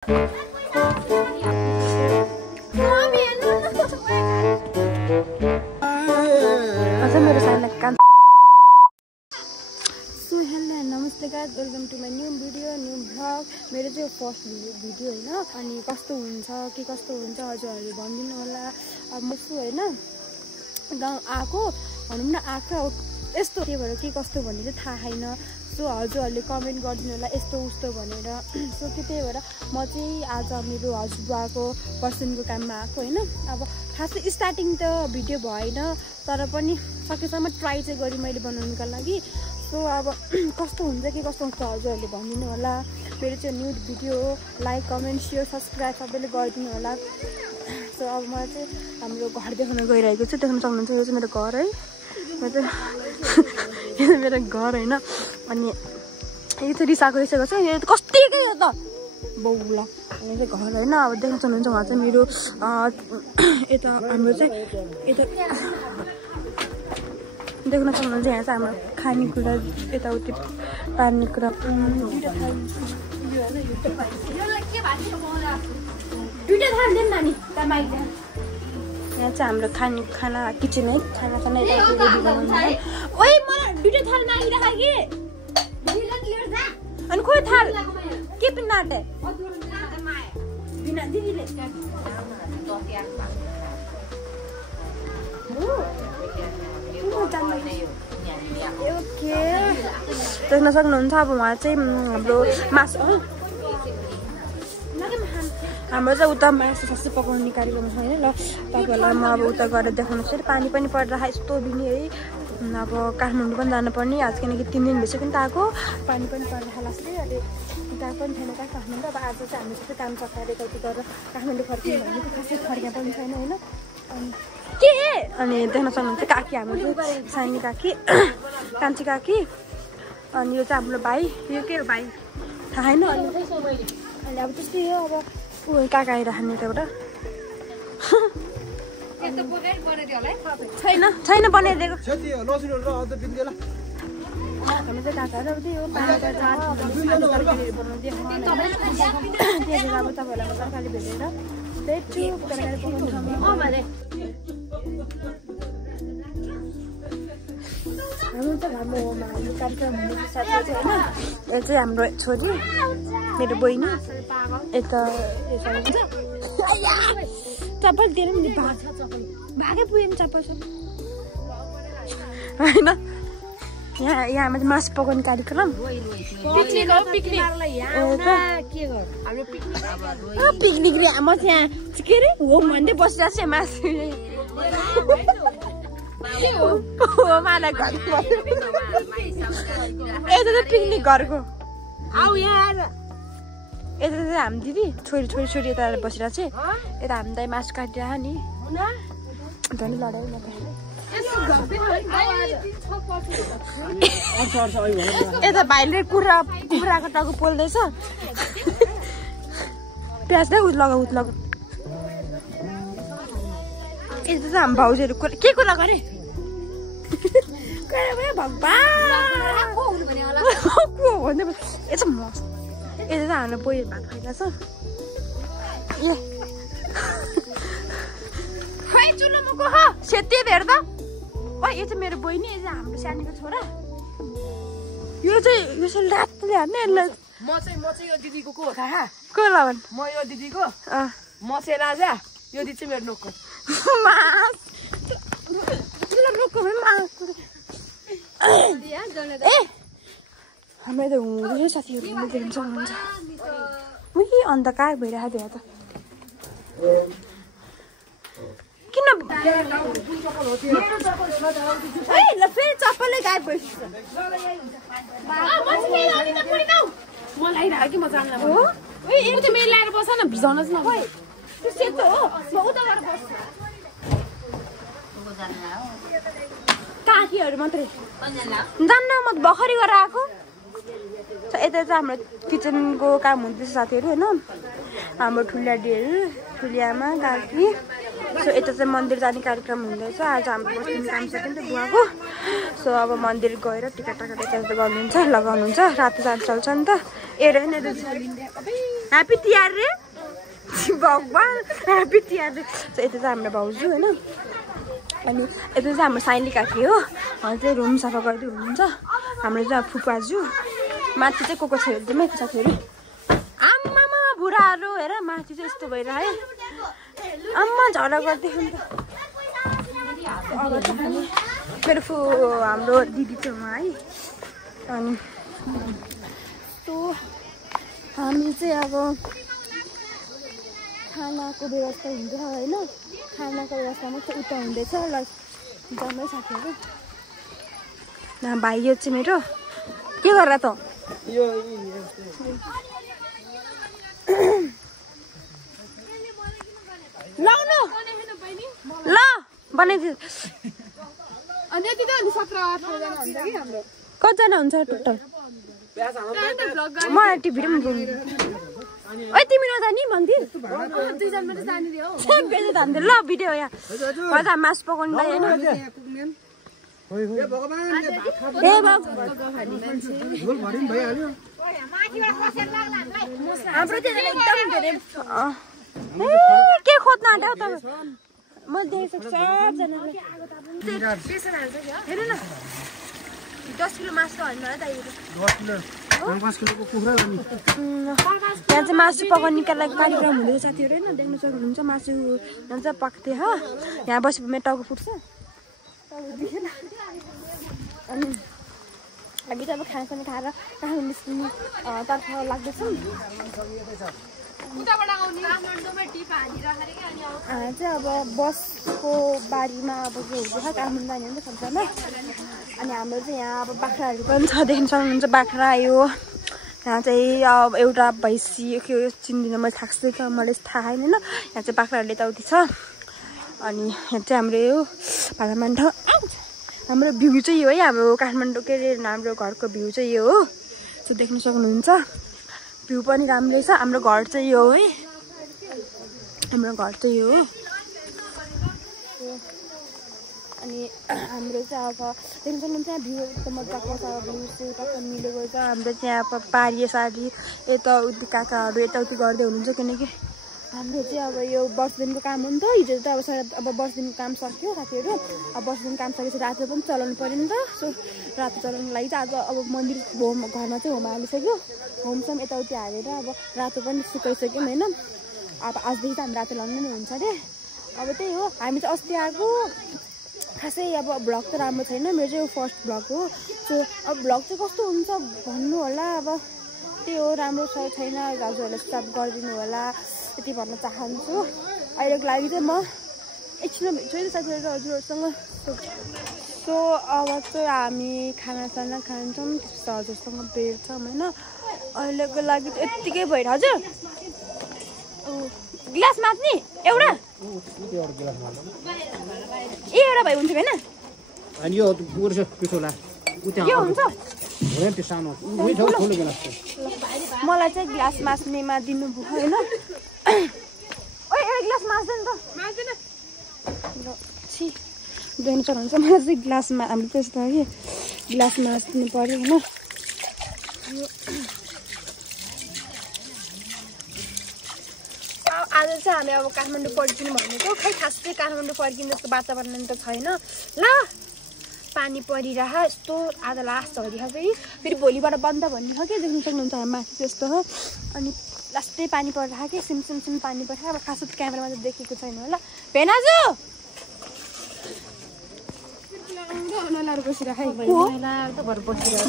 मेरो सानो काम नमस्ते guys, welcome to my new video new vlog. मेरो चाहिँ फर्स्ट भिडियो होइन। अनि कस्तो हुन्छ हजुरहरूले भनिदिनु होला। अब म छु होइन गाउँ आएको भनौँ न, आएको यस्तो के भएर के कस्तो भन्ने चाहिँ थाहा छैन। सो हजुरहरूले कमेन्ट गरिदिनु होला यस्तो उस्तो भनेर। सो त्यही भएर म चाहिँ आज मेरो हजुरबुवाको पर्सनको काममा आएको होइन। अब खासै स्टार्टिङ त भिडियो भएन, तर पनि सकेसम्म ट्राई चाहिँ गरेँ मैले बनाउनुको लागि। सो अब कस्तो हुन्छ हजुरहरूले भनिदिनु होला। मेरो चाहिँ न्यू भिडियो हो, लाइक कमेन्ट सेयर सब्सक्राइब सबैले गरिदिनु होला। सो अब म चाहिँ हाम्रो घर देखाउन गइरहेको छु। देख्न सक्नुहुन्छ, यो चाहिँ मेरो घर है। यो चाहिँ मेरो घर होइन। अनि यो चाहिँ रिसाएको छ। यो कतिकै हो त बौला, यो चाहिँ घर होइन। अब देख्न सक्नुहुन्छ उहाँ चाहिँ मेरो यता हाम्रो चाहिँ यता देख्न सक्नुहुन्छ। यहाँ चाहिँ हाम्रो खानेकुरा यताउति पार्ने कुरा यहाँ चाहिँ हाम्रो खाना किचन है। खाना यताउति रेडी बनाउनु। ओइ मलाई दुईटा थाल मागिराख कि अनि खोइ थाल के पिन आटे बिना दिदीले ओके देख्न सक्नुहुन्छ। अब उहाँ चाहिँ हाम्रो मासु हाम्रो चाहिँ उता मासु सासु पकाउने कार्यक्रम छ होइन। ल तपाईँहरूलाई म अब उता गएर देखाउनु छु। पानी पनि परिरहेको यस्तो बिनी है। अब काठमाडौँ पनि जानुपर्ने आज, किनकि 3 दिन भइसक्यो नि त आएको। पानी पनि परिरहेको लास्टै अहिले गएको पनि थिएन कहाँ काठमाडौँ। अब आज चाहिँ हामी सबै काम सकाएर यताउति गरेर काठमाडौँ फर्किनु भने त खासै फर्किया पनि छैन होइन। अनि देख्न सक्नुहुन्छ काकी हाम्रो चाहिँ साइनी काकी कान्छी काकी। अनि यो चाहिँ हाम्रो भाइ, यो के हो भाइ थाहा छैन। अहिले अब त्यस्तै हो। अब ऊ काका आइराख्ने यताबाट छैन बनाइदिएको हामी चाहिँ काकाहरू त्यही हो। अब तपाईँहरूलाई म तरकारी भेटेर त्यही तरकारी पकाउनु। हाम्रो त हाम्रो होममा हाम्रो कार्यक्रम हुने साथी चाहिँ होइन। यो चाहिँ हाम्रो छोरी मेरो बहिनी यता चप्पल दिएर नि भागै पुगेन चप्पल सब होइन। यहाँ मासु पकाउने कार्यक्रम पिकनिक रे। म चाहिँ के अरे होम भन्दै बसिरहेको छु मासु मलाई घर यता चाहिँ पिकनिक घरको यता चाहिँ हामी दिदी छोरी यता बसिरहेको छ। यता हामी दाइ मासु काटिरह नि झन् लडाइ यता भाइले कुखुराको टाउको पोल्दैछ। प्याज नै उत लगा यता चाहिँ हामी भाउजूहरू के कुरा गरे यता चाहिँ हाम्रो बोइर भात खाइरहेको छ। सेती हेर त। ओ यो चाहिँ मेरो बहिनी, यो चाहिँ हाम्रो सानीको छोरा। यो चाहिँ रातले हान्ने यसलाई। म चाहिँ यो दिदीको को थाहा को लगन म यो दिदीको म चाहिँ राजा, यो दिदी चाहिँ मेरो नोकर। हाम्रो त हुँदैन साथीहरू देख्न सक्नुहुन्छ। उही अन्धकार भइरहेको थियो त किन फेरि चप्पलै गायब भइसक्यो। काकीहरू मात्रै जान्न, म भर्खरै गरेर आएको। यता चाहिँ हाम्रो किचनको काम हुँदैछ साथीहरू होइन। हाम्रो ठुलियामा काकी। सो यता चाहिँ मन्दिर जाने कार्यक्रम हुँदैछ। आज हाम्रो बस्ने काम सक्यो नि त बुवाको। सो अब मन्दिर गएर टिकट यता गर्नुहुन्छ लगाउनुहुन्छ। राति जान चल्छ नि त हेरेन ह्याप्पी तिहार रे भगवान ह्याप्पी तिहार रे यता चाहिँ हाम्रो भाउजू होइन अनि यता चाहिँ हाम्रो साइली काकी हो उहाँ चाहिँ रुम सफा गर्दै हुनुहुन्छ हाम्रो चाहिँ फुपाजू माथि चाहिँ को छ एकदमै साथीहरू आम्मामा बुढाहरू हेर माथि चाहिँ यस्तो भइरह्यो आम्मा झगडा गर्दै हुन्छ मेरो हाम्रो दिदी चाहिँ उहाँ है अनि तो हामी चाहिँ अब खानाको व्यवस्था हुन्छ होइन खानाको व्यवस्था मात्रै उता हुँदैछ ल जम्मै साथीहरू न भाइ यो चाहिँ मेरो के गरेर त लाउनु ल बनाइदिनु कतिजना हुन्छ टोटल म टिभी ओइ तिमी नजानी भन्थ्यो ल भिडियो यहाँ मासु पकाउनु होइन हाम्रो एकदम धेरै के खोज्न आँट्यो तपाईँ म देखेको सबजनाले हेर्नु न 10 किलो मासु हाल्नु होला यहाँ चाहिँ मासु पकाउनेका लागि कार्यक्रम हुँदैछ साथीहरू होइन देख्न सक्नुहुन्छ मासु भन्छ पक्थ्यो हो यहाँ बसेपछि मेरो टाउको फुट्छ अनि हामी चाहिँ अब खानासाना खाएर कहाँ निस्किनु तर्फ लाग्दैछौँ चाहिँ अब बसको बारीमा अब के हुँदैछ काठमाडौँ जाने हो नि त सबजना अनि हाम्रो चाहिँ यहाँ अब बाख्राहरू पनि छ देख्न सक्नुहुन्छ बाख्रा आयो यहाँ चाहिँ अब एउटा भैँसी के चिन्दिनँ मैले थाहा छैन मलाई थाहा छैन होइन यहाँ चाहिँ बाख्राहरूले यताउति छ अनि यहाँ चाहिँ हाम्रो यो भाडामान ठाउँ हाम्रो भ्यू चाहिँ यो है हाम्रो काठमाडौँ के अरे हाम्रो घरको भ्यू चाहिँ यो हो त्यो देख्न सक्नुहुन्छ भ्यू पनि राम्रै छ हाम्रो घर चाहिँ यो है हाम्रो घर चाहिँ यो हो अनि हाम्रो चाहिँ अब देख्न सक्नुहुन्छ यहाँ भ्यू एकदम मजाको छ भ्यू चाहिँ टक्क मिलेको छ हाम्रो चाहिँ अब पारी सारी यताउति काकाहरू यताउति गर्दै हुनुहुन्छ किनकि हाम्रो चाहिँ अब यो 10 दिनको काम हो नि त हिजो त अब सायद अब 10 दिनको काम सक्यो साथीहरू अब 10 दिनको काम सकेपछि रातो पनि चलाउनु पऱ्यो नि त सो रातो चलाउनु लागि चाहिँ आज अब मन्दिर होम घरमा चाहिँ होम हालिसक्यो होमसम्म यताउति हालेर अब रातो पनि सुकाइसक्यौँ होइन अब आजदेखि त हामी रातो लाउनु नै हुन्छ अरे अब त्यही हो हामी चाहिँ अस्ति आएको खासै अब भ्लग त राम्रो छैन मेरो चाहिँ फर्स्ट भ्लग हो सो अब भ्लग चाहिँ कस्तो हुन्छ भन्नु होला अब त्यही हो राम्रो छैन दाजुहरूले स्टप गरिदिनु होला यति भन्न चाहन्छु अहिलेको लागि चाहिँ म एकछिन भेट्छु है साथीहरू हजुरहरूसँग सो अब चाहिँ हामी खानासाना खान्छौँ त्यसपछि हजुरसँग भेट्छौँ होइन अहिलेको लागि चाहिँ यत्तिकै भएर हजुर ग्लास मात्ने एउटा एउटा भए हुन्थ्यो होइन मलाई चाहिँ ग्लास मास्नेमा दिनुभयो होइन एउटा ग्लास मास्दैन त छि देख्न सक्नुहुन्छ मलाई चाहिँ ग्लासमा हामीले त्यस्तो कि ग्लास मास्नु पऱ्यो होइन आज चाहिँ हामी अब काठमाडौँ फर्किनु भनेको खै खास चाहिँ काठमाडौँ फर्किनु जस्तो वातावरण त छैन ल पानी परिरह यस्तो आज लास्ट झरिख फेरि फेरि भोलिबाट बन्द भन्ने हो क्या देख्न सक्नुहुन्छ माथि त्यस्तो हो अनि लास्टै पानी परिरह कि सिम पानी परिरह अब खास क्यामेरामा त देखेको छैन होला भेनाजु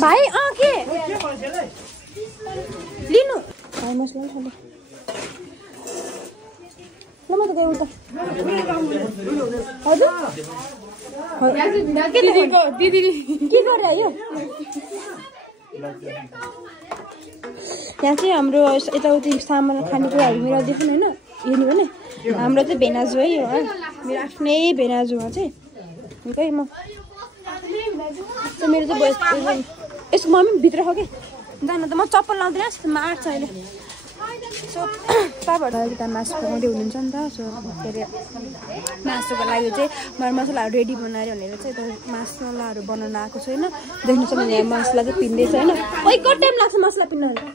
भाइ के लिनु भाइ मसला खाले ल म त गएँ उता हजुर दिदी के गरे आयो यहाँ चाहिँ हाम्रो यताउति सामान खानेकुराहरू मेरो देख्नु होइन हेर्नु भने हाम्रो चाहिँ भेनाजु है हो मेरो आफ्नै भेनाजु हो चाहिँ खै म मेरो चाहिँ यसको मम्मी भित्र हो कि जान त म चप्पल लाउँदैन जस्तो मार्छ अहिले सो तपाईँहरू अलिकति मासु पकाउँदै हुनुहुन्छ नि त सो के अरे मासुको लागि चाहिँ मरमसलाहरू रेडी बनाएर भनेर चाहिँ यता मसलाहरू बनाउन आएको छैन देख्नु सक्नुहुन्छ यहाँ मसला चाहिँ पिन्दैछ होइन कति टाइम लाग्छ मसला पिन्नलाई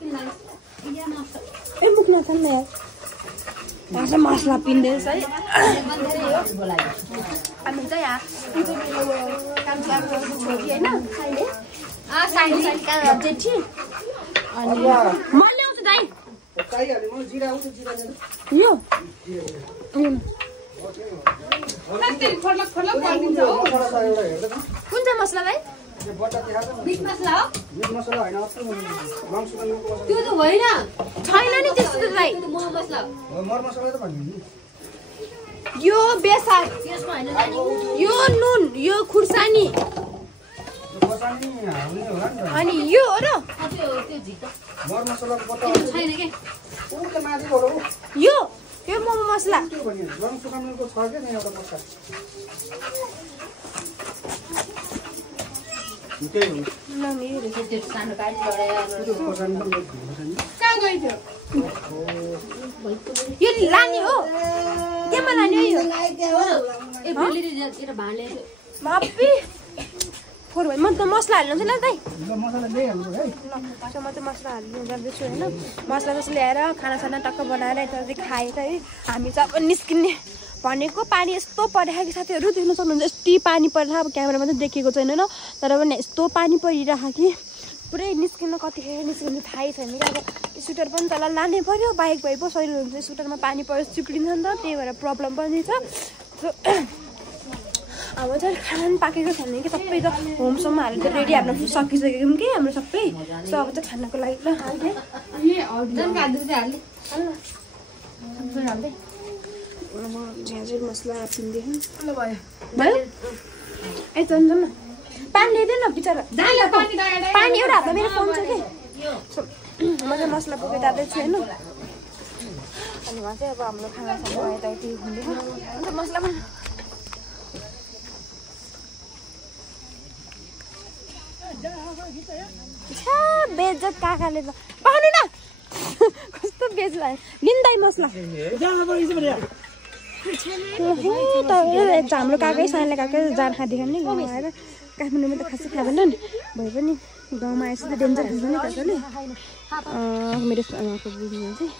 ए मुख नखानु यार यहाँ चाहिँ मसला पिन्दैछ है हामी चाहिँ यहाँ काम चाहिँ छोरी होइन जेठी अनि म ल्याउँछु दाइ यो कुन चाहिँ मसला दाइ मिट मसला हो त्यो त होइन छैन नि त्यस्तो त दाइ यो बेसार यो नुन यो खुर्सानी अनि यो हो र यो यो मोमो मसला यो लाने हो केमा लाने हो यो फोर भयो म त मसला हाल्नु छैन दाइ म चाहिँ मसला हाल्नु जान्दैछु होइन मसला जस्तो ल्याएर खानासाना टक्क बनाएर यता खाएर है हामी चाहिँ अब निस्किने भनेको पानी यस्तो परिरहेको कि साथीहरू देख्न सक्नुहुन्छ यति पानी परिरहेको अब क्यामेरामा चाहिँ देखेको छैन होइन तर पनि यस्तो पानी परिरहेको कि पुरै निस्किन कतिखेर निस्किनु थाहै छैन कि अब स्वेटर पनि तल लानै पऱ्यो बाइक भए पो सजिलो हुन्छ स्वेटरमा पानी पऱ्यो चिप्लिन्छ नि त त्यही भएर प्रब्लम पनि छ अब चाहिँ खाना पनि पाकेको छैन कि सबै त होमसम्म हालेर त रेडी हाम्रो सकिसक्यौँ कि हाम्रो सबै सो अब चाहिँ खानाको लागि ल मसला पिन्दै भयो ए जान्छ न पानी ल्याइदिएन बिचरा पानी एउटा हातमा मेरो फोन छ कि म चाहिँ मसला पुगेर जाँदैछु होइन अनि उहाँ चाहिँ अब हाम्रो खानासँग यताउति हुँदैन अन्त मसला पनि बेइज्जत काकाले त पाउनु न कस्तो बेजला लिन्दै मसला हाम्रो काकै सानले काकै जान खाँदैन नि गाउँमा आएर काठमाडौँमा त खासै खाँदैनन् भए पनि गाउँमा आएपछि त डेन्जर खान्छ नि काकाले मेरो आमाको बुझ्नु चाहिँ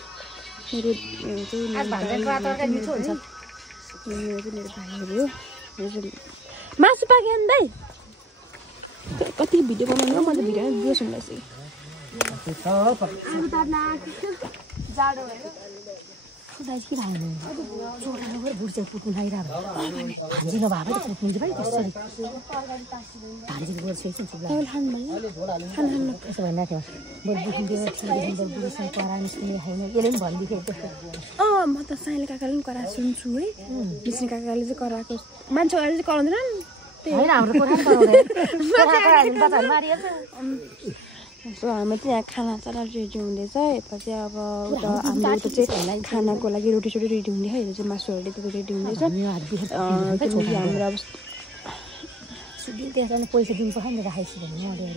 मेरो भाइहरू हो मासु पाक्यो नि दाइ कति भिडियो बनाउनु म त भिडियो बेस हुँदैछ जाडो दाइ के खानु चोटामा गएर बुढी चाहिँ कुट्नु लागिरहेको भान्जी नभए त कुट्नुहुन्छ भाइ त्यसरी भान्जी गर्छु खानु यसो भनिरहेको थियो बरु बुढीसँग करा निस्किने होइन यसले पनि भनिदिएको त्यस्तो म त साइले काकाले पनि करा सुन्छु है निस्किने काकाले चाहिँ कराएको मान्छे अगाडि चाहिँ कराउँदैन होइन हाम्रो सो हाम्रो चाहिँ यहाँ खाना साना रेडी हुँदैछ यता चाहिँ अब उता हाम्रो उता चाहिँ खानाको लागि रोटी रेडी हुँदैछ यता चाहिँ मासुहरूले त्यस्तो रेडी हुँदैछ किनकि हाम्रो अब त्यहाँ जानु पैसा दिनुपर्छ नि राखेको भने हाम्रो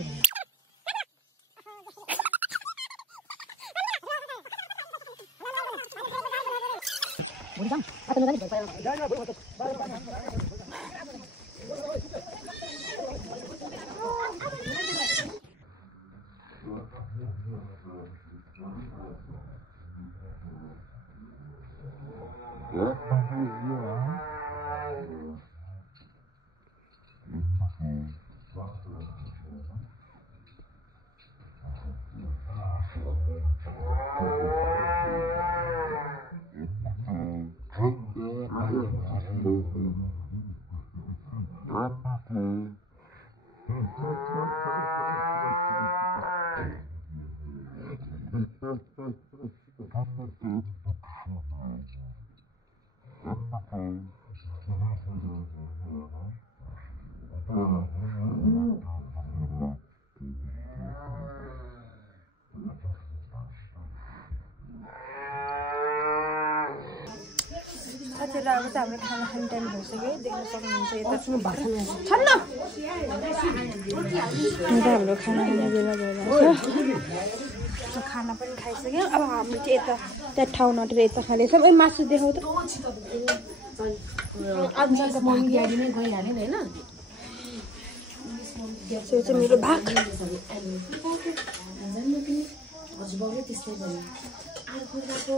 खाना खाने टाइम भइसक्यो देख्न सक्नुहुन्छ यता हाम्रो खाना खाने बेला भइरहेको छ खाना पनि खाइसक्यो अब हाम्रो चाहिँ यता त्यहाँ ठाउँ नटेर यता खाँदैछ ए मासु देखाउ त यो चाहिँ मेरो भाग हजुरबाउले त्यस्तै भयो अर्को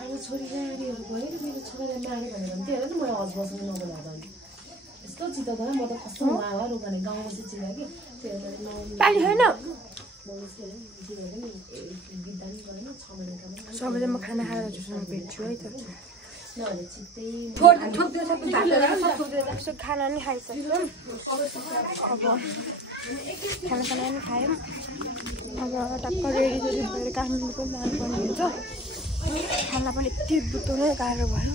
आएर छोरी नानीहरू भयो नि मेरो छोरालाई मारे भनेर भने त्यही हेर नि मलाई हजुरबाउसँग नबोला भने यस्तो चित्त त म त कस्तो मावा रोकाने गाउँमा चाहिँ चिना कि त्यो पानी छैन बिदा नि गरेन 6 महिनाको सबैले म खाना खाएर जुसँग भेट्छु है त नभए चित्तै खाना नि खाइसक्यौँ अब खाना नि खायौँ अब टक्क रेडी भएर काठमाडौँ पनि जानुपर्ने हुन्छ खाना पनि यति बुटोले गाह्रो भयो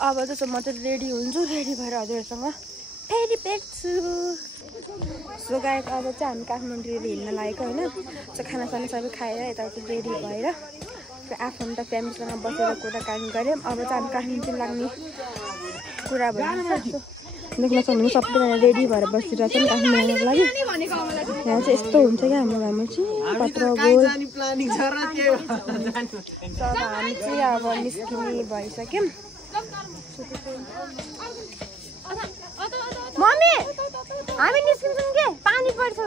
अब त्यसो म चाहिँ रेडी हुन्छु रेडी भएर हजुरहरूसँग फेरि भेट्छु सो गायक अब चाहिँ हामी काठमाडौँ हिँड्न लागेको होइन सो खानासाना सबै खाएर यताउति रेडी भएर आफ्नो त फ्यामिलीसँग बसेर कुराकानी गऱ्यौँ अब चाहिँ हामी काठमाडौँ लाग्ने कुरा भइरहेको देख्न सक्नुहुन्छ सबैजना रेडी भएर बसिरहेको छ काठमाडौँ जानको लागि यहाँ चाहिँ यस्तो हुन्छ क्या हाम्रो घरमा चाहिँ पत्र गोल अब हामी चाहिँ अब निस्किने भइसक्यौँ मम्मी हामी निस्किन्छौँ के पानी पर्छ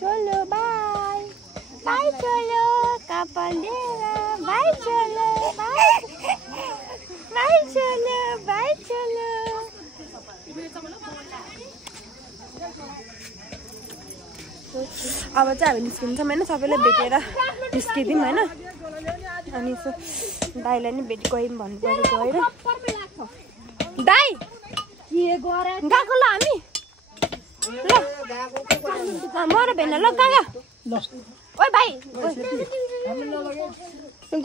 चलो बाई बाई चलो कपलेरा बाई चलो बाई चलो बाई चलो अब चाहिँ हामी निस्किन्छौँ होइन सबैलाई भेटेर निस्किदिउँ होइन अनि यसो दाइलाई नि भेट गयौँ भन्नु पऱ्यो गएर दाइ गएको ल हामी ल म र भेन ल गएको ओइ भाइ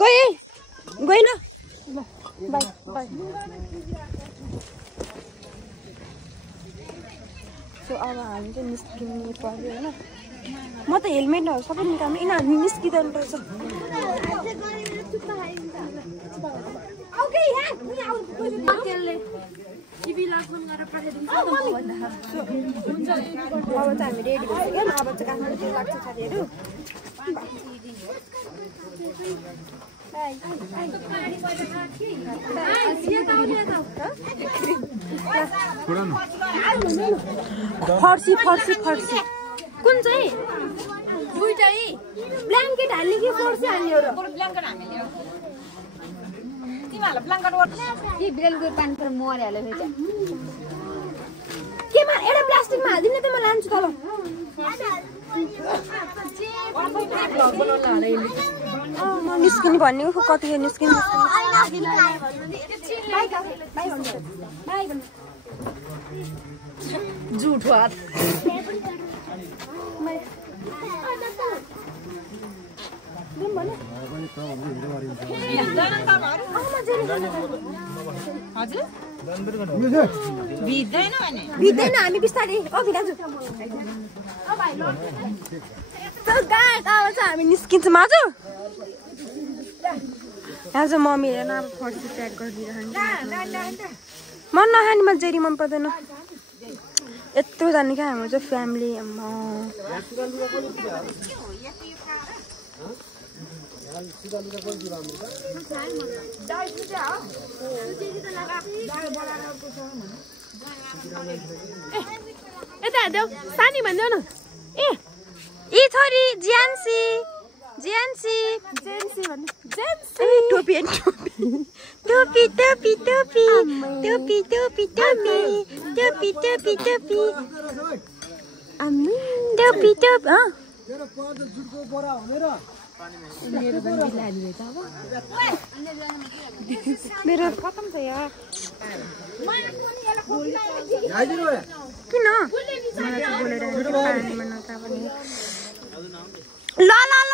गए गएन बाई बाई सो अब हामी चाहिँ निस्किनु पर्यो होइन म त हेलमेटहरू सबै निकाल्नु यिनीहरू निस्किँदैन रहेछ अब चाहिँ हामी रेडी भइसक्यौँ अब चाहिँ काठमाडौँ लाग्छ साथीहरू फर्सी फर्सी फर्सी कुन चाहिँ दुईटै ब्ल्याङ्केट हाल्ने कि फर्सी हाल्ने हो र ब्ल्याङ्केट हाल्ने हो तिमीहरुले ब्ल्याङ्केट ओर्छ के बिरालको पानी पर मर्याले फेरि केमा एउटा प्लास्टिकमा हाल्दिन त म लान्छु तल म निस्किनु भनेको कतिखेर निस्किनु झुट हात बित्दैन हामी बिस्तारै भिडाजु हामी निस्किन्छौँ हजुर आज मम्मी हेरेन अब फर्सी प्याक गरिदिइरहन्छ मन नखाने म जेरी मन पर्दैन यत्रो जाने क्या हाम्रो चाहिँ फ्यामिली यता देऊ सानी भनिदेऊ न ए ई छोरी ज्यान्सी ज्यान्सी ज्यान्सी भन्नु ज्यान्सी टोपी टोपी टोपी टोपी टोपी टोपी टोपी टोपी टोपी टोपी टोपी टोपी मेरो खतम छ यार किन मलाई चाहिँ बोलेर पानीमा नताप्ने ल ल ल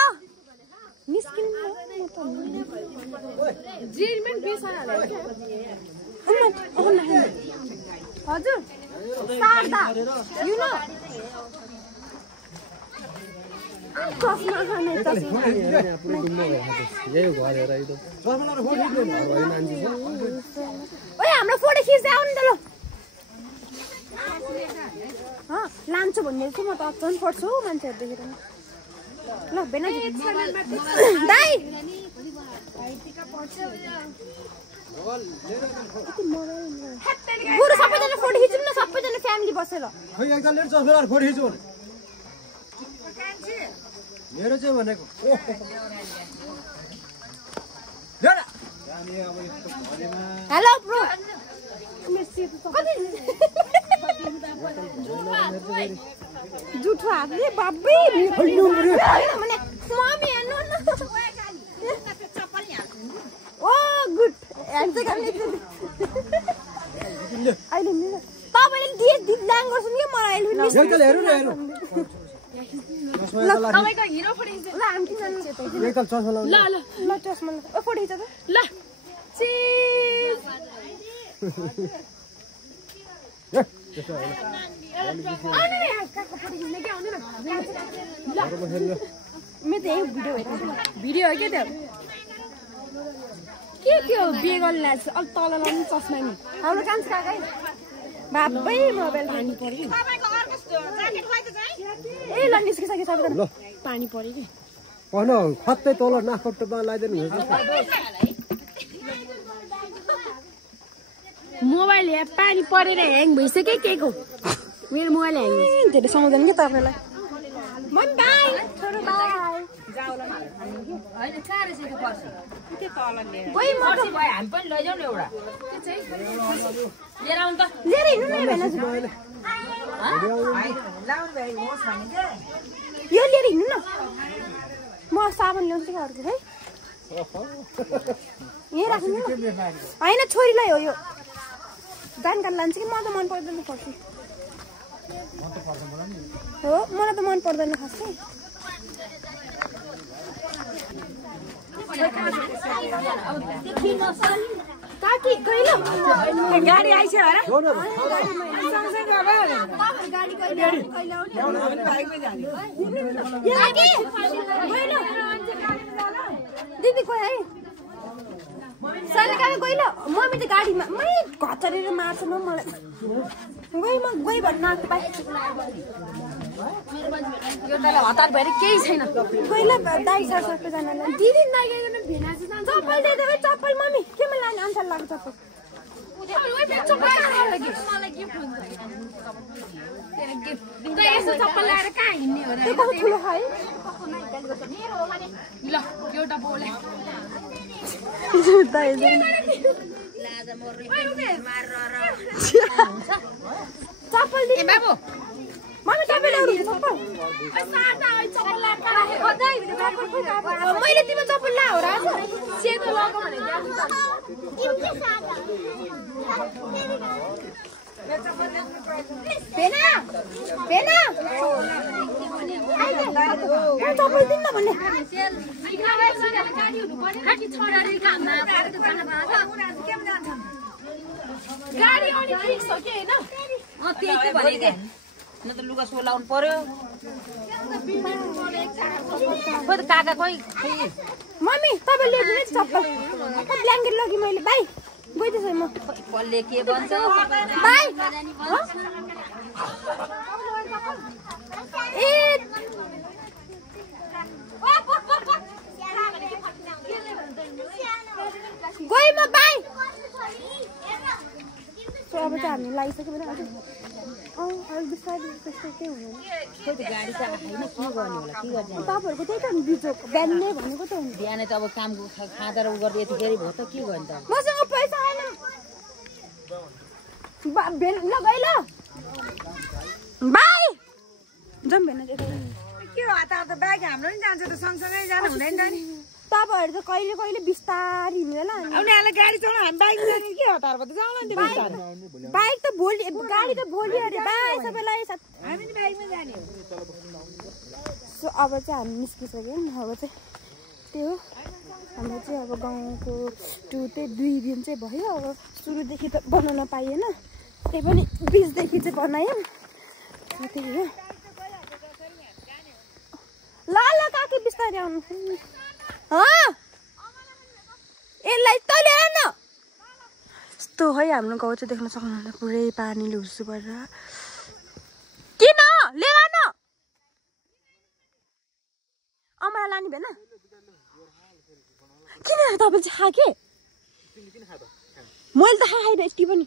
निस्किनु हजुर सार्दा यु नो चस्मा खाने चस्मा ओए हाम्रो फोटो खिच्दै आउनु त ल लान्छु भन्ने छु म त अचन पर्छु मान्छेहरू देखेर ल बेना दाइ बरु सबैजना फोटो खिचौँ न सबैजना फ्यामिली बसेर खै एकजनाले चस्मा फोटो खिचौँ मेरो चाहिँ भनेको हेलो ब्रो जुठो हातले बाबै मम्मी हेर्नु न ओ गुड ह्यान्ड गर्ने अहिले मेरो तपाईँले ल्याङ गर्छु नि मलाई अहिले हेरौँ न हेरौँ तपाईको हिरो फोटो खिच्नु ल हामी तिनजना एकताल चस्मा लाउनु ल ल ल चस्मा ओ फोटो खिच त ल चिज आउने काको फोटो खिच्न के आउने न मेरो त यही भिडियो हेर्छु भिडियो हो के त्यो के हो बिहे गर्ने लाज अलि तल लाउनु चस्मा नि हाम्रो कान्छ काकै बाबै मोबाइल पानी पर्यो ए ल निस्किसक्यो सबैजना पानी पर्यो कि भन खत्तै तल नाकटमा लगाइदिनु मोबाइल यहाँ पानी परेर ह्याङ भइसक्यो के को मेरो मोबाइल ह्याङ धेरै समाउँदैन कि तपाईँलाई मन बाई छोरो बाई गई म त हामी पनि लैजाउँ न एउटा लिएर आउनु त लिएर हिँड्नु न भेना यो लिएर हिँड्नु न म साबुन ल्याउँछु कि अर्को है यहीँ राख्नु न होइन छोरीलाई हो यो जानकारी लान्छु कि मलाई त मन पर्दैन पर्छु हो मलाई त मन पर्दैन खासै काकी गइल गाडी आइछ अरे दिदी गयो है सरकारी गइल मम्मी त गाडीमा मै घचरेर मार्छ न मलाई गई भन्नु आएको पाएँ यो तल हतार भएर केही छैन गइल दाइ छ सबैजनालाई दिदी नगइकन भेना चाहिँ चप्पल दे दे चप्पल मम्मी केमा लाने अनुसार लाग्छ चप्पल लगाएर कहाँ हिँड्ने हो त्यो कस्तो ठुलो खाए ल एउटा बोले चप्पल दे बाबु मम्मी चप्पल ल्याउनु मैले तिम्रो चप्पल ला हो र सेतो लगाऊ भने भेना भेना चप्पल दिन्न भन्ने गाडी आउने फिक्स हो कि होइन त्यही त भनेको न त लुगा सो लाउनु पर्यो खोइ त काका खोइ मम्मी तपाईँले ल्याइदिनु नि चप्पल ब्ल्याङ्केट लगेँ मैले बाई गइदिएछु म कसले के भन्छ बाई ए गएँ म बाई सो अब चाहिँ हामी लागिसक्यो भने अझै अहिले बिस्तारै त्यस्तो केही हुँदैन खोइ त गाडी त होइन के गर्ने होला के गर्ने तपाईँहरूको त्यही त बिजोक बिहान नै भनेको त हुन्छ बिहानै त अब काम खाँदा र उ गर्दा यतिखेर भयो त के गर्ने त मसँग पैसा आएन ल गइ ल बाई जाउँ भेना के हो हतार त ब्याग हाम्रो नि जान्छ त सँगसँगै जानु हुँदैन नि तपाईँहरू त कहिले कहिले बिस्तारै हिँड्नु होला उनीहरूलाई गाडी चलाउनु हामी बाइक जाने के हतार भयो त जाउँला नि बाइक त भोलि गाडी त भोलि अरे बाई सबैलाई हामी नि बाइकमा जाने हो सो अब चाहिँ हामी निस्किसक्यौँ अब चाहिँ त्यही हो हाम्रो चाहिँ अब गाउँको टुर चाहिँ 2 दिन चाहिँ भयो अब सुरुदेखि त बनाउन पाइएन त्यही पनि 20देखि चाहिँ बनायौँ त्यही हो ल ल काकी बिस्तारै आउनु यसलाई त ल्याएन यस्तो है हाम्रो गाउँ चाहिँ देख्न सक्नुहुन्छ पुरै पानीले हुस्सु परेर किन ल्याएन नानी भेन किन तपाईँ चाहिँ खा के मैले त खाएन यति पनि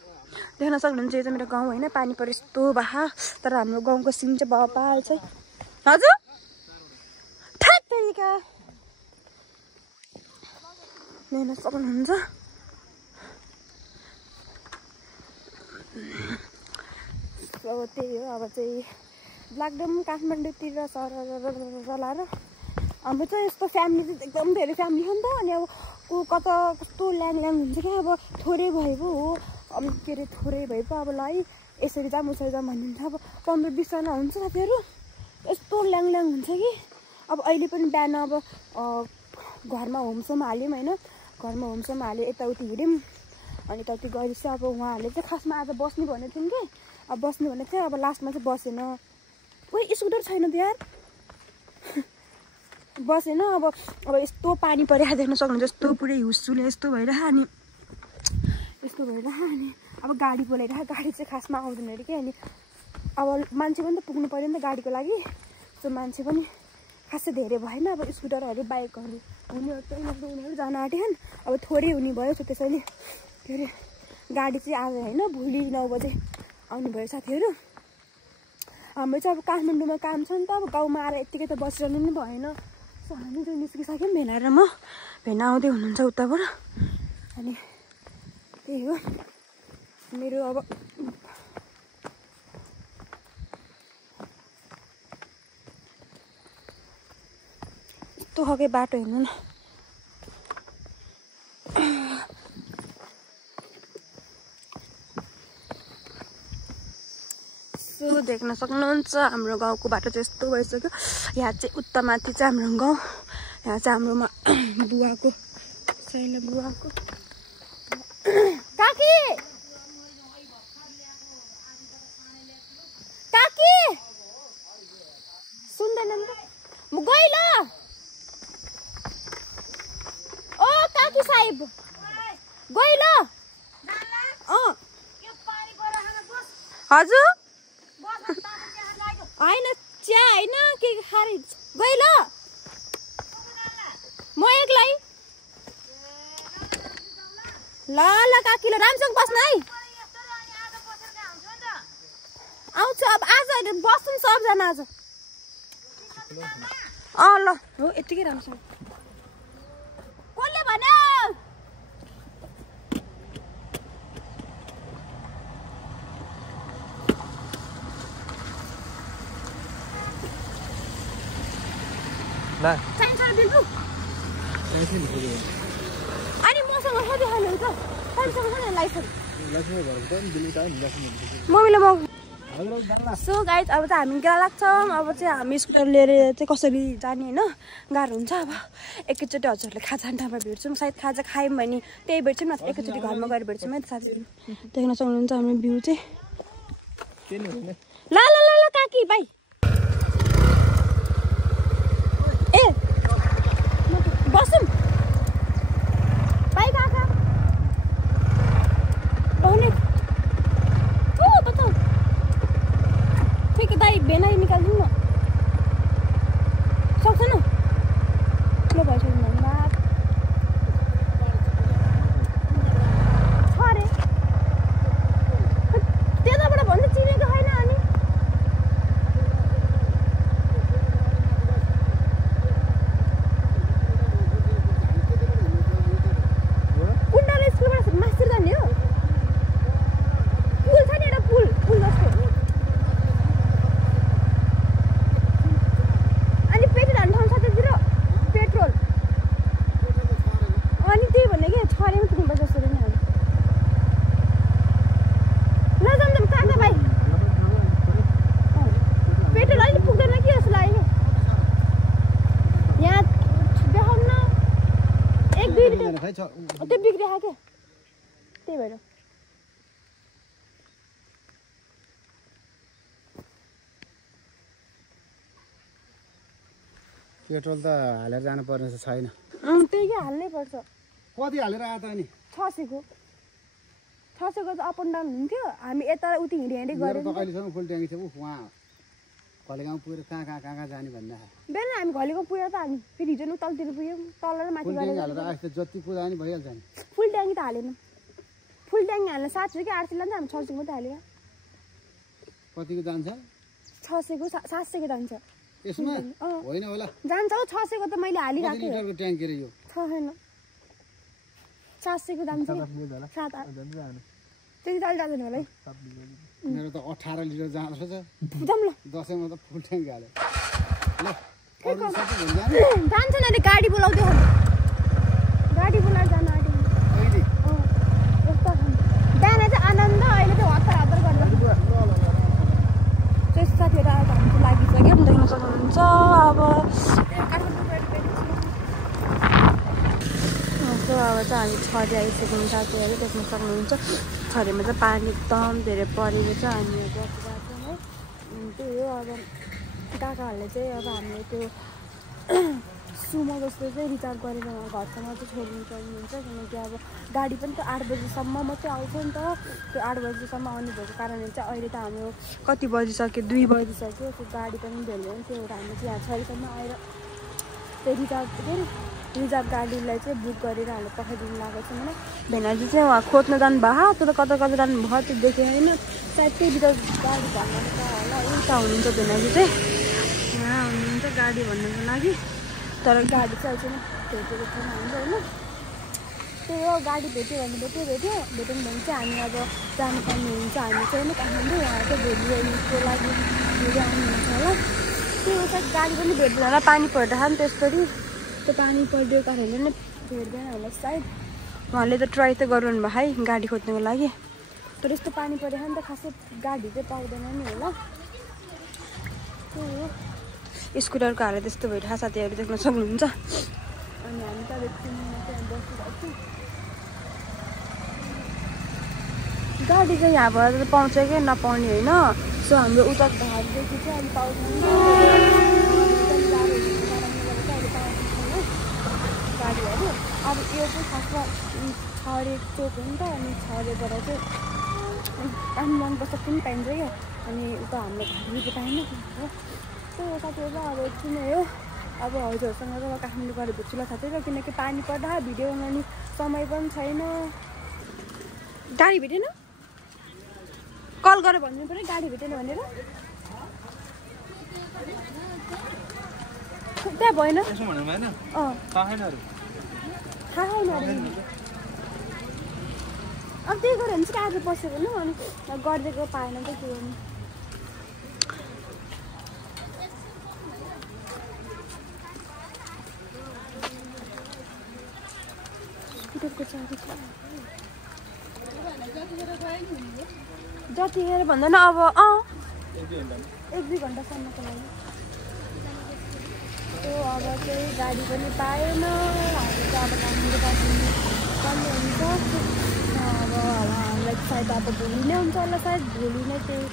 देख्न सक्नुहुन्छ यो चाहिँ मेरो गाउँ होइन पानी पऱ्यो यस्तो बाहा तर हाम्रो गाउँको सिन चाहिँ बपाल चाहिँ हजुर ठ्याक तरिका देख्न सक्नुहुन्छ अब त्यही हो अब चाहिँ लाग्दम काठमाडौँतिर चलाएर हाम्रो चाहिँ यस्तो फ्यामिली चाहिँ एकदम धेरै फ्यामिली हो नि त अनि अब को कता कस्तो ल्याङ हुन्छ क्या अब थोरै भए पो हो अब के अरे थोरै भए पो अब ल है यसरी जाऊँ उसरी जाऊँ भन्नुहुन्छ अब 15-20जना हुन्छ साथीहरू यस्तो ल्याङ हुन्छ कि अब अहिले पनि बिहान अब घरमा होमसम्म हाल्यौँ होइन घरमा होमसम्म हाल्यो यताउति हिँड्यौँ अनि यताउति गएपछि अब उहाँहरूले चाहिँ खासमा आज बस्ने भनेको थियौँ कि अब बस्ने भनेको थियो अब लास्टमा चाहिँ बसेन कोही स्कुटर छैन त यार बसेन अब यस्तो पानी परिरहेको देख्न सक्नुहुन्छ यस्तो पुरै हुस्सुले यस्तो भइरह अनि अब गाडी बोलाइरह गाडी चाहिँ खासमा आउँदैन अरे कि अनि अब मान्छे पनि त पुग्नु पऱ्यो नि त गाडीको लागि सो मान्छे पनि खासै धेरै भएन अब स्कुटरहरू बाइकहरू उनीहरू जान आँटेछन् अब थोरै हुने भयो सो त्यसैले के अरे गाडी चाहिँ आज होइन भोलि 9 बजे आउनु भयो साथीहरू हाम्रो चाहिँ अब काठमाडौँमा काम छ नि त अब गाउँमा आएर यत्तिकै त बसिरहनु नि भएन सो हामी चाहिँ निस्किसक्यौँ भेना र म भेना आउँदै हुनुहुन्छ उताबाट अनि त्यही हो मेरो अब यस्तो खालको बाटो हेर्नु न देख्न सक्नुहुन्छ हाम्रो गाउँको बाटो चाहिँ यस्तो भइसक्यो यहाँ चाहिँ उता माथि चाहिँ हाम्रो गाउँ यहाँ चाहिँ हाम्रोमा बुवाको साइला बुवाको काकी काकी सुन्दैनन् त म गइ ल ओ काकी साहेब गइ ल हजुर होइन चिया होइन के खारे गइ ल म एक्लै ल काकी ल राम्रोसँग बस्न है आउँछु अब आज बस्छौँ सबजना आज ल हो यतिकै राम्रोसँग कसले भन्यो अनि मसँग सधैँ खानु हुन्छ तपाईँसँग छ नि लाइसेन्स सो गाइज अब चाहिँ हामी गेला लाग्छौँ अब चाहिँ हामी स्कुटर लिएर चाहिँ कसरी जाने होइन गाह्रो हुन्छ अब एकैचोटि हजुरहरूले खाजा ठाउँमा भेट्छौँ सायद खाजा खायौँ भने त्यही भेट्छौँ न एकैचोटि घरमा गएर भेट्छौँ है त साथीहरू देख्न सक्नुहुन्छ हाम्रो भ्यू चाहिँ ल ल ल काकी भाइ ए बसौँ भाइ काका ठिक दाइ भेना निकालिदिउँ न सक्छ न ठुलो भइसक्यो धन्यवाद छ अरे त्यताबाट भन्दा चिनेको छैन अनि उल्टा स्कुलबाट मास्टर जाने हो पुल छ नि एउटा पुल जस्तो अनि पेट्रोल हाल्नु ठाउँ छ त्यतिर पेट्रोल अनि त्यही भने कि छरेमा पुग्नुपर्छ जस्तो नि हामी ल जाऊँ काका भाइ पेट्रोल अहिले पुग्दैन कि जस्तो लाग्यो यहाँ देखाउनु न 1-2 लिटर त्यो बिग्रियो क्या त्यही भएर पेट्रोल त हालेर जानु पर्ने छैन त्यही कि हाल्नै पर्छ कति हालेर आयो त अनि 600 त अप एन्ड डाउन हुन्थ्यो हामी यता उति हिँडी गऱ्यौँ कहिलेसम्म फुल ट्याङ्की थियो उहाँ घलेगाउँ पुगेर कहाँ कहाँ कहाँ कहाँ जाने भन्ने बिहान हामी घलेको पुगेर त हामी फेरि हिजो तलतिर पुग्यौँ तल र माथि फुल ट्याङ्की हालेर आएछ जति पुरा नि भइहाल्छ नि फुल ट्याङ्की त हालेन फुल ट्याङ्की हाल्न 700 कि 800 लान्छ हामी 600 मात्रै हालेर कतिको जान्छ 600 को 700 को जान्छ यसमा होइन होला जान्छ हौ 600 को त मैले हालिराखेँ लिटरको ट्याङ्की रे यो छैन 700 को जान्छ 7 त्यति त जाँदैन होला है मेरो त 18 लिटर जाँदो रहेछ जाम ल दसैँमा त फुल ट्याङ्की हाले ल जान्छ न अरे गाडी बोलाउँदै हो गाडी बोलाएर जान आँट्यो अहिले यस्तो बिहान चाहिँ आनन्द अहिले चाहिँ हतार हतार गर्दा त्यस्तो साथीहरू आएर हाम्रो लागिसक्यो नि देख्न सक्नुहुन्छ अब अब चाहिँ हामी छरी आइसक्यौँ साथीहरू देख्न सक्नुहुन्छ छरीमा चाहिँ पानी एकदम धेरै परेको छ हामी बसिरहेको छौँ है त्यही हो अब काकाहरूले चाहिँ अब हामीले त्यो सुमो जस्तो चाहिँ रिचार्ज गरेर घरसम्म चाहिँ छोड्नु पर्नुहुन्छ किनकि अब गाडी पनि त 8 बजीसम्म मात्रै आउँछ नि त त्यो 8 बजीसम्म आउनु भएको कारणले चाहिँ अहिले त हाम्रो कति बजिसक्यो 2 बजिसक्यो त्यो गाडी पनि भेट्दैन त्यो हामी चाहिँ यहाँ छरीसम्म आएर त्यो रिजर्भ गाडीलाई चाहिँ बुक गरेर हामीले पठाइदिनु लागेको छ होइन भेनाजी चाहिँ उहाँ खोज्न जानु भयो तर कता कता जानु भयो त्यो देखेँ होइन सायद त्यही भित्र गाडी भन्नु होला उता हुनुहुन्छ भेनाजी चाहिँ यहाँ हुनुहुन्छ गाडी भन्नुको लागि तर गाडी चाहिँ अझै भेटेको छैन हाम्रो होइन त्यही हो गाडी भेट्यो भने भेट्यौँ भने चाहिँ हामी अब जानुपर्ने हुन्छ हामी चाहिँ होइन काठमाडौँ उहाँ चाहिँ भोलिको लागि भोलि आउनुहुन्छ होला त्यही हो सायद गाडी पनि भेट्दैन होला पानी पर्दाखेरि त्यसरी त्यो पानी परिदिएको कारणले नै भेट्दैन होला सायद उहाँले त ट्राई त गराउनु भयो है गाडी खोज्नुको लागि तर यस्तो पानी परेको नि त खासै गाडी चाहिँ पाउँदैन नि होला त्यही हो स्कुटरको हालत त्यस्तो भइरहेको साथीहरू देख्न सक्नुहुन्छ अनि हामी त त्यहाँ बसिरहेको गाडी चाहिँ यहाँबाट त पाउँछ कि नपाउने होइन सो हाम्रो उता घरदेखि चाहिँ अहिले पाउँदैन गाडीहरू अब यो चाहिँ खासमा छरे चोक हो नि त अनि छरेबाट चाहिँ काम मनपर्छ पनि पाइन्छ क्या अनि उता हाम्रो घरदेखि पाएन त्यही हो साथीहरू अब यति नै हो अब हजुरहरूसँग चाहिँ काठमाडौँ गएर भेट्छु ल साथीहरू किनकि पानी पर्दा भिडियो बनाउने समय पनि छैन गाडी भेटेन कल गरेर भनिदिनु पऱ्यो गाडी भेटेन भनेर त्यहाँ भएन थाहा छैन अब त्यही गऱ्यो भने चाहिँ आज बस्यो भने अनि गरिदिएको पाएन त के गर्नु स्कुटरको चाबी छ जतिखेर भन्दैन अब 1-2 घन्टासम्मको लागि त्यो अब चाहिँ गाडी पनि पाएन हामी चाहिँ अब कामले पर्ने हुन्छ अब हामीलाई सायद अब भोलि नै हुन्छ होला सायद भोलि नै त्यही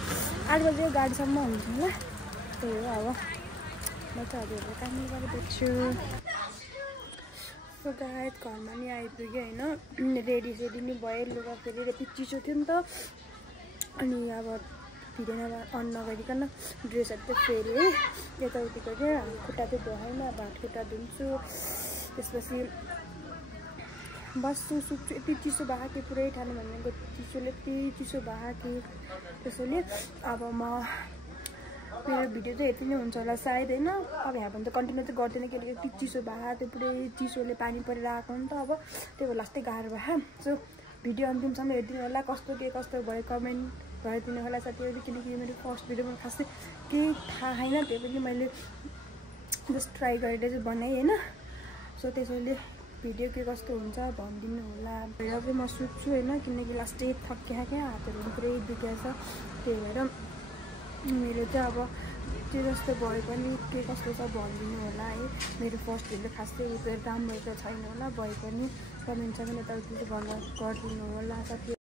8 बजे गाडीसम्म हुन्छ होला त्यही हो अब म चाहिँ हजुरहरू कामले गरेर भेट्छु सो गाइस घरमा नि आइपुग्यो होइन रेडी नि भयो लुगा फेरि यति चिसो थियो नि त अनि अब भिडियो अन नगरिकन ड्रेसहरू चाहिँ फेरि है यताउतिको क्या खुट्टा चाहिँ धोएन अब हात खुट्टा धुन्छु त्यसपछि बस्छु सुत्छु यति चिसो भएको थियो पुरै ठाने भनेको चिसोले यति चिसो भएको थियो त्यसैले अब म मेरो भिडियो चाहिँ यति नै हुन्छ होला सायद होइन अब यहाँ भने त कन्टिन्यू चाहिँ गर्दैन किनकि यति चिसो भएको त्यो पुरै चिसोले पानी परेर आएको नि त अब त्यही भएर लास्टै गाह्रो भयो सो भिडियो अन्तिमसम्म हेरिदिनु होला कस्तो के कस्तो भयो कमेन्ट गरिदिनु होला साथीहरू किनकि यो मेरो फर्स्ट भिडियोमा खासै केही थाहा छैन त्यो पनि मैले जस्ट ट्राई गरेर चाहिँ बनाएँ होइन सो त्यसैले भिडियो के कस्तो हुन्छ भनिदिनु होला भएर चाहिँ म सुत्छु होइन किनकि लास्टै थकिया क्या हातहरू पुरै दुखेको छ त्यही भएर मेरो चाहिँ अब त्यो जस्तो भए पनि के कस्तो छ भनिदिनु होला है मेरो फर्स्ट भिडियो खासै राम्रो त छैन होला भए पनि कमेन्ट यताउति गरिदिनु होला साथी